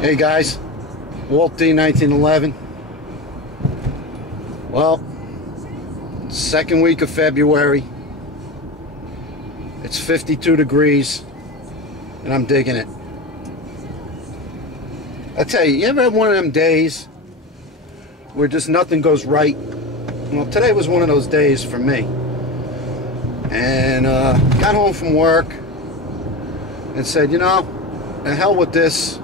Hey guys, Walt D 1911. Well, second week of February. It's 52 degrees and I'm digging it. I tell you, you ever have one of them days where just nothing goes right? Well, today was one of those days for me. And got home from work and said, you know, the hell with this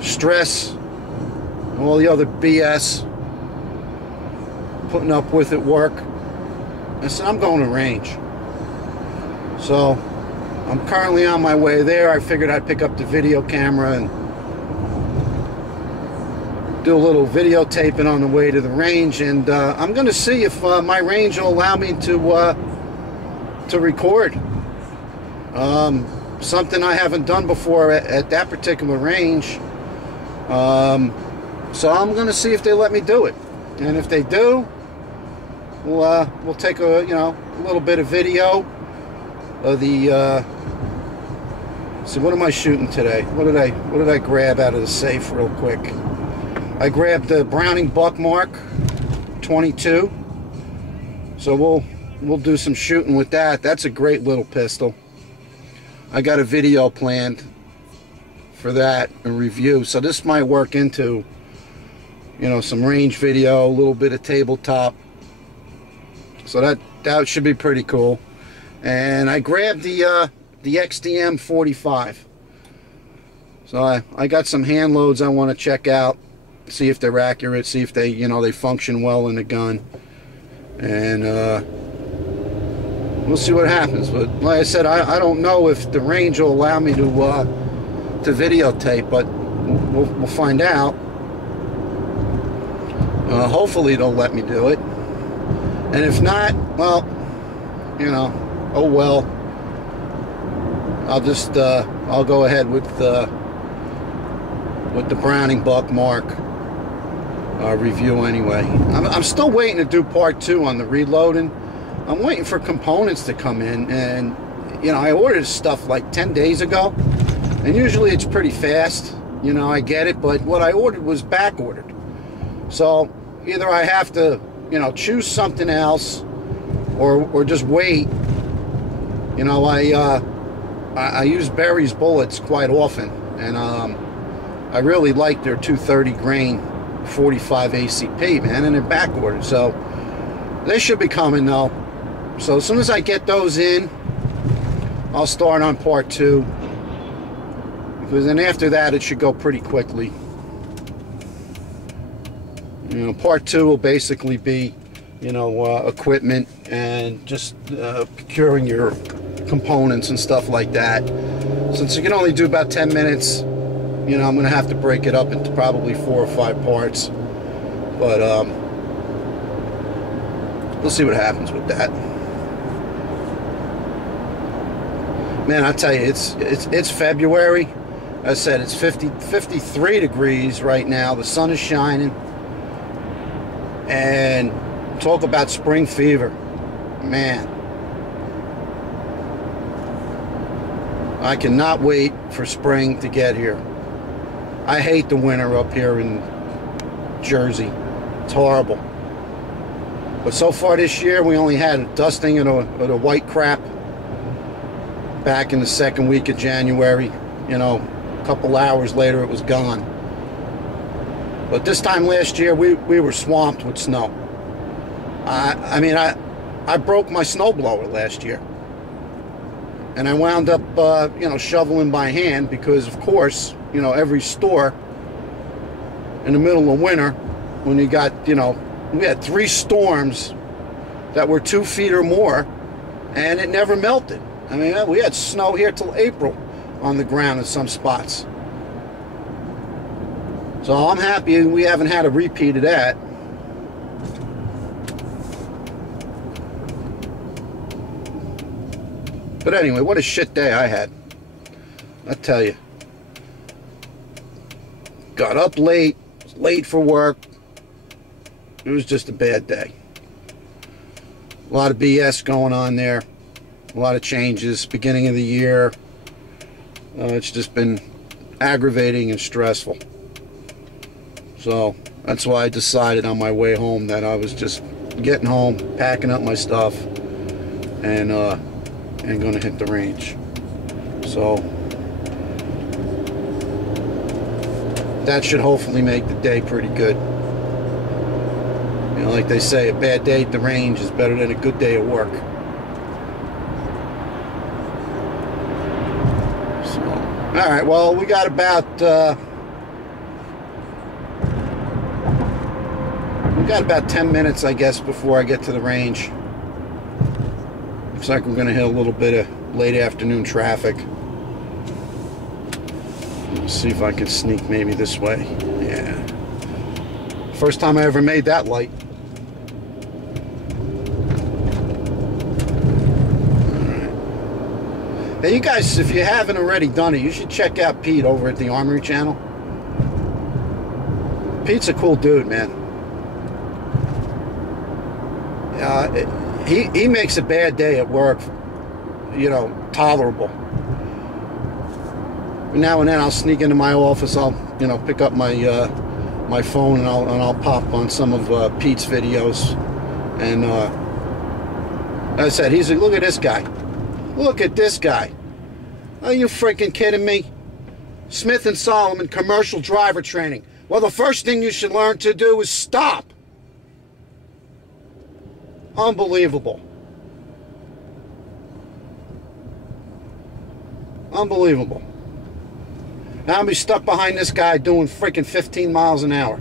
stress and all the other BS putting up with at work. I said, I'm going to range. So I'm currently on my way there. I figured I'd pick up the video camera and do a little videotaping on the way to the range, and I'm going to see if my range will allow me to record something I haven't done before at that particular range. So I'm going to see if they let me do it, and if they do, we'll take a little bit of video of the. See, what am I shooting today? What did I grab out of the safe real quick? I grabbed the Browning Buckmark 22. So we'll do some shooting with that. That's a great little pistol. I got a video planned for that, a review. So this might work into, some range video, a little bit of tabletop. So that should be pretty cool. And I grabbed the XDM 45. So I got some hand loads I want to check out, see if they're accurate, see if they they function well in the gun, and we'll see what happens. But like I said, I don't know if the range will allow me to videotape, but we'll find out. Hopefully they'll let me do it, and if not, well, oh well. I'll just I'll go ahead with the Browning Buckmark review anyway. I'm still waiting to do part 2 on the reloading. I'm waiting for components to come in, and I ordered stuff like 10 days ago, and usually it's pretty fast. I get it, but what I ordered was back ordered. So either I have to choose something else, or just wait. I use Berry's bullets quite often, and I really like their 230 grain 45 ACP, man, and they're back ordered, so they should be coming though. So as soon as I get those in, I'll start on part 2, because then after that it should go pretty quickly. Part 2 will basically be equipment and just procuring your components and stuff like that. Since you can only do about 10 minutes, I'm gonna have to break it up into probably 4 or 5 parts, but we'll see what happens with that. Man, I tell you, it's February. As I said, it's 53 degrees right now. The sun is shining, and talk about spring fever, man. I cannot wait for spring to get here. I hate the winter up here in Jersey. It's horrible. But so far this year, we only had a dusting of the white crap back in the second week of January. A couple hours later, it was gone. But this time last year, we were swamped with snow. I mean, I broke my snowblower last year. And I wound up, shoveling by hand because, of course, every store in the middle of winter, when you got, we had 3 storms that were 2 feet or more, and it never melted. I mean, we had snow here till April on the ground in some spots. So I'm happy we haven't had a repeat of that. But anyway, what a shit day I had. I tell you. Got up late, was late for work. It was just a bad day. A lot of BS going on there. A lot of changes. Beginning of the year. It's just been aggravating and stressful. So that's why I decided on my way home that I was just getting home, packing up my stuff, and gonna hit the range. So that should hopefully make the day pretty good. You know, like they say, a bad day at the range is better than a good day at work. So, all right, well, we got about 10 minutes, I guess, before I get to the range. Looks like we're gonna hit a little bit of late afternoon traffic. Let's see if I can sneak maybe this way. Yeah. First time I ever made that light. Alright. Hey, you guys, if you haven't already done it, you should check out Pete over at the Armory channel. Pete's a cool dude, man. He makes a bad day at work, you know, tolerable. Now and then I'll sneak into my office. I'll, you know, pick up my my phone and I'll pop on some of Pete's videos. And as I said, he's like, look at this guy. Look at this guy. Are you freaking kidding me? Smith & Solomon commercial driver training. Well, the first thing you should learn to do is stop. Unbelievable. Unbelievable. Now I'll be stuck behind this guy doing freaking 15 miles an hour.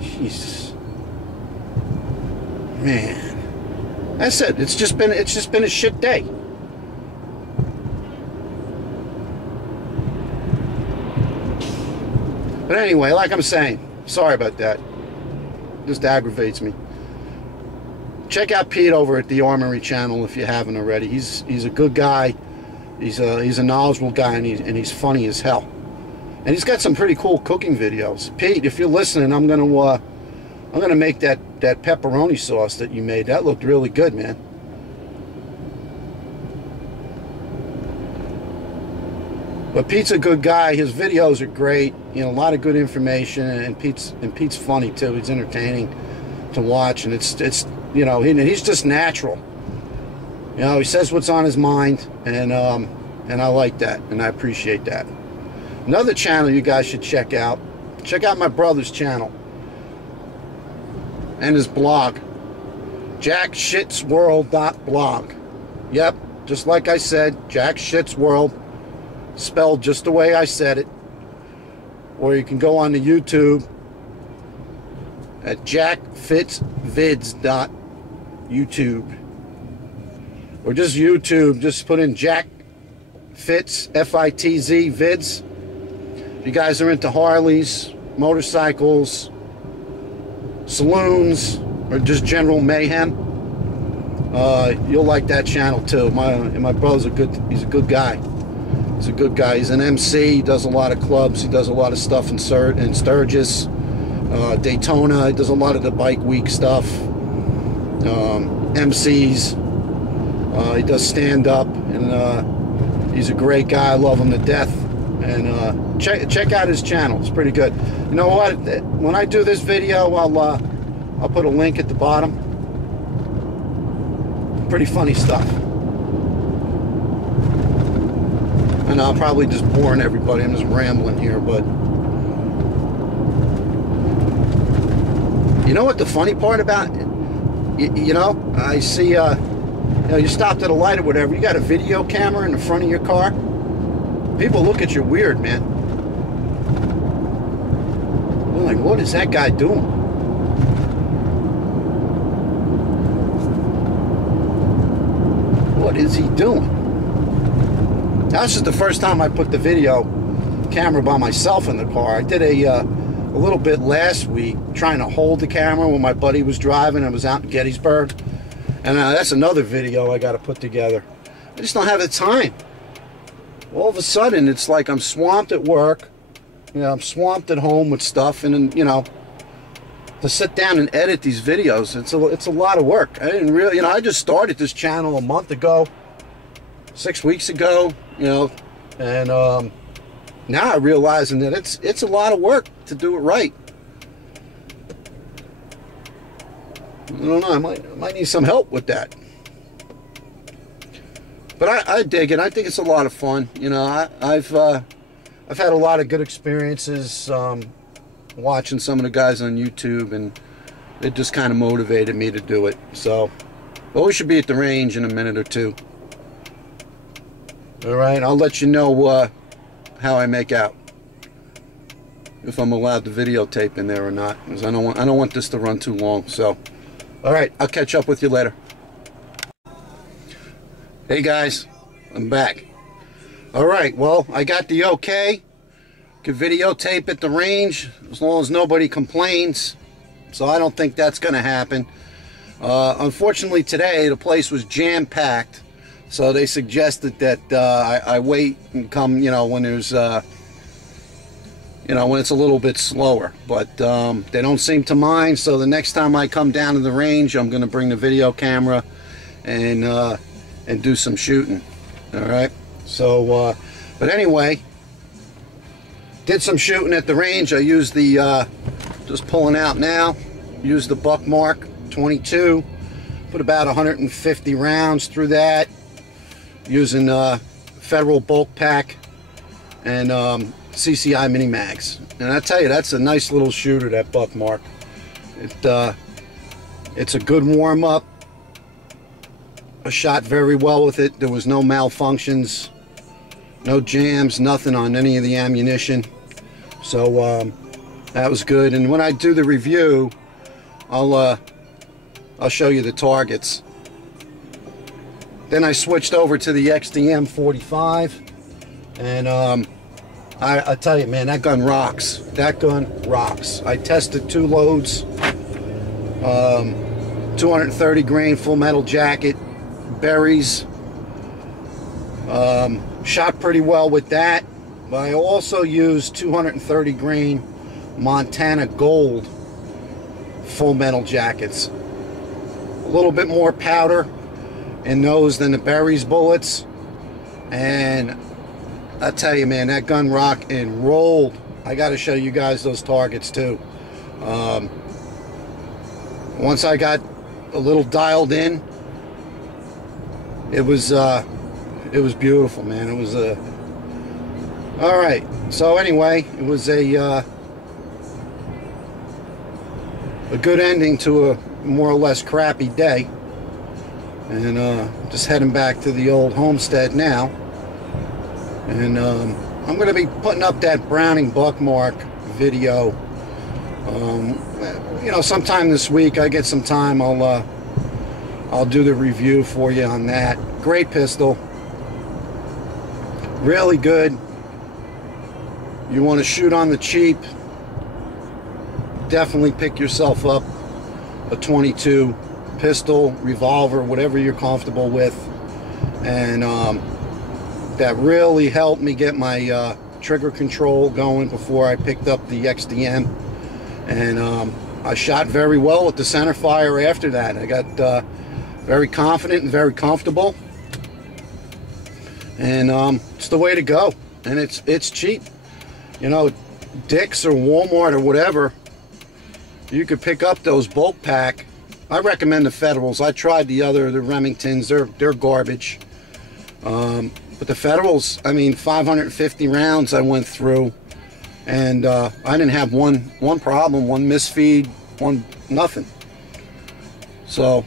Jesus. Man. That's it. It's just been a shit day. But anyway, like I'm saying, sorry about that. Just aggravates me. Check out Pete over at the Armory channel if you haven't already. He's a good guy. He's a knowledgeable guy, and he's funny as hell. And he's got some pretty cool cooking videos. Pete, if you're listening, I'm gonna make that pepperoni sauce that you made. That looked really good, man. But Pete's a good guy. His videos are great. You know, a lot of good information, and Pete's funny too. He's entertaining to watch, and it's you know, he's just natural. You know, he says what's on his mind, and I like that, and I appreciate that. Another channel you guys should check out. Check out my brother's channel and his blog, jackshitsworld.blog. Yep, just like I said, Jack Shits World, spelled just the way I said it. Or you can go on to YouTube at jackfitzvids.youtube. Or just YouTube, just put in Jack Fitz, F-I-T-Z, vids. If you guys are into Harleys, motorcycles, saloons, or just general mayhem, you'll like that channel too. My brother's he's a good guy. He's a good guy. He's an MC. He does a lot of clubs. He does a lot of stuff in Sturgis, Daytona. He does a lot of the bike week stuff. MCs. He does stand up, and he's a great guy. I love him to death. And check out his channel. It's pretty good. You know what? When I do this video, I'll put a link at the bottom. Pretty funny stuff. And I'll probably just boring everybody. I'm just rambling here, but you know what the funny part about it? You know, I see, you know, you stopped at a light or whatever, you got a video camera in the front of your car. People look at you weird, man. They're like, what is that guy doing? What is he doing? That's just the first time I put the video camera by myself in the car. I did a little bit last week trying to hold the camera when my buddy was driving. I was out in Gettysburg. And that's another video I got to put together. I just don't have the time. All of a sudden, it's like I'm swamped at work. You know, I'm swamped at home with stuff. And then, you know, to sit down and edit these videos, it's a lot of work. I didn't really, you know, I just started this channel a month ago. 6 weeks ago, you know, and now I'm realizing that it's a lot of work to do it right. I don't know, I might need some help with that. But I dig it. I think it's a lot of fun. You know, I've had a lot of good experiences watching some of the guys on YouTube, and it just kind of motivated me to do it. So, well, we should be at the range in a minute or two. All right, I'll let you know how I make out, if I'm allowed to videotape in there or not, because I don't want this to run too long. So, all right, I'll catch up with you later. Hey guys, I'm back. All right, well, I got the okay. Could videotape at the range as long as nobody complains. So I don't think that's going to happen. Unfortunately, today the place was jam-packed. So they suggested that I wait and come, you know, when there's, you know, when it's a little bit slower. But they don't seem to mind. So the next time I come down to the range, I'm going to bring the video camera and do some shooting. All right. So, but anyway, did some shooting at the range. I used the, just pulling out now, used the Buckmark 22. Put about 150 rounds through that, using Federal Bulk Pack and CCI Mini Mags. And I tell you, that's a nice little shooter, that Buckmark. It's a good warm-up. I shot very well with it. There was no malfunctions, no jams, nothing on any of the ammunition. So that was good. And when I do the review, I'll show you the targets. Then I switched over to the XDM 45, and I tell you, man, that gun rocks. That gun rocks. I tested 2 loads, 230 grain full metal jacket, berries. Shot pretty well with that, but I also used 230 grain Montana Gold full metal jackets. A little bit more powder in those than the berries bullets, and I tell you, man, that gun rocked and rolled. I got to show you guys those targets too. Once I got a little dialed in, it was beautiful, man. It was all right. So anyway, it was a good ending to a more or less crappy day, and just heading back to the old homestead now. And I'm going to be putting up that Browning Buckmark video. You know, sometime this week, I get some time, I'll do the review for you on that. Great pistol, really good. You want to shoot on the cheap, definitely pick yourself up a 22 pistol, revolver, whatever you're comfortable with. And that really helped me get my trigger control going before I picked up the XDM. And I shot very well with the center fire after that. I got very confident and very comfortable, and it's the way to go. And it's cheap, you know. Dick's or Walmart or whatever, you could pick up those bulk pack. I recommend the Federals. I tried the Remingtons. They're garbage. But the Federals, I mean, 550 rounds I went through, and I didn't have one problem, one misfeed, nothing. So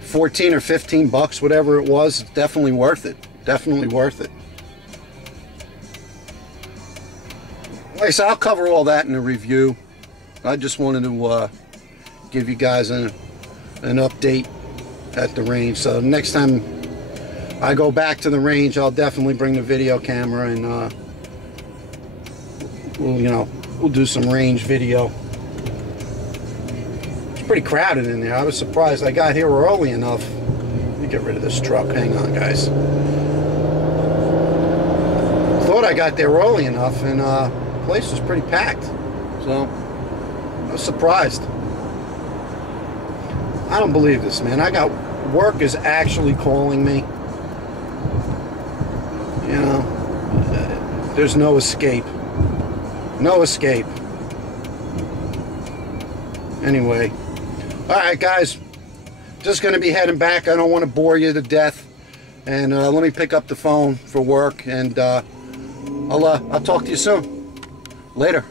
14 or 15 bucks, whatever it was, it's definitely worth it. Definitely worth it. Like I said, I'll cover all that in the review. I just wanted to give you guys an update at the range. So next time I go back to the range, I'll definitely bring the video camera, and we'll do some range video. It's pretty crowded in there. I was surprised I got here early enough. Let me get rid of this truck. Hang on, guys. Thought I got there early enough, and the place was pretty packed. So I was surprised. I don't believe this, man. Work is actually calling me. You know, there's no escape. No escape. Anyway. Alright, guys. Just going to be heading back. I don't want to bore you to death. And let me pick up the phone for work. And I'll talk to you soon. Later.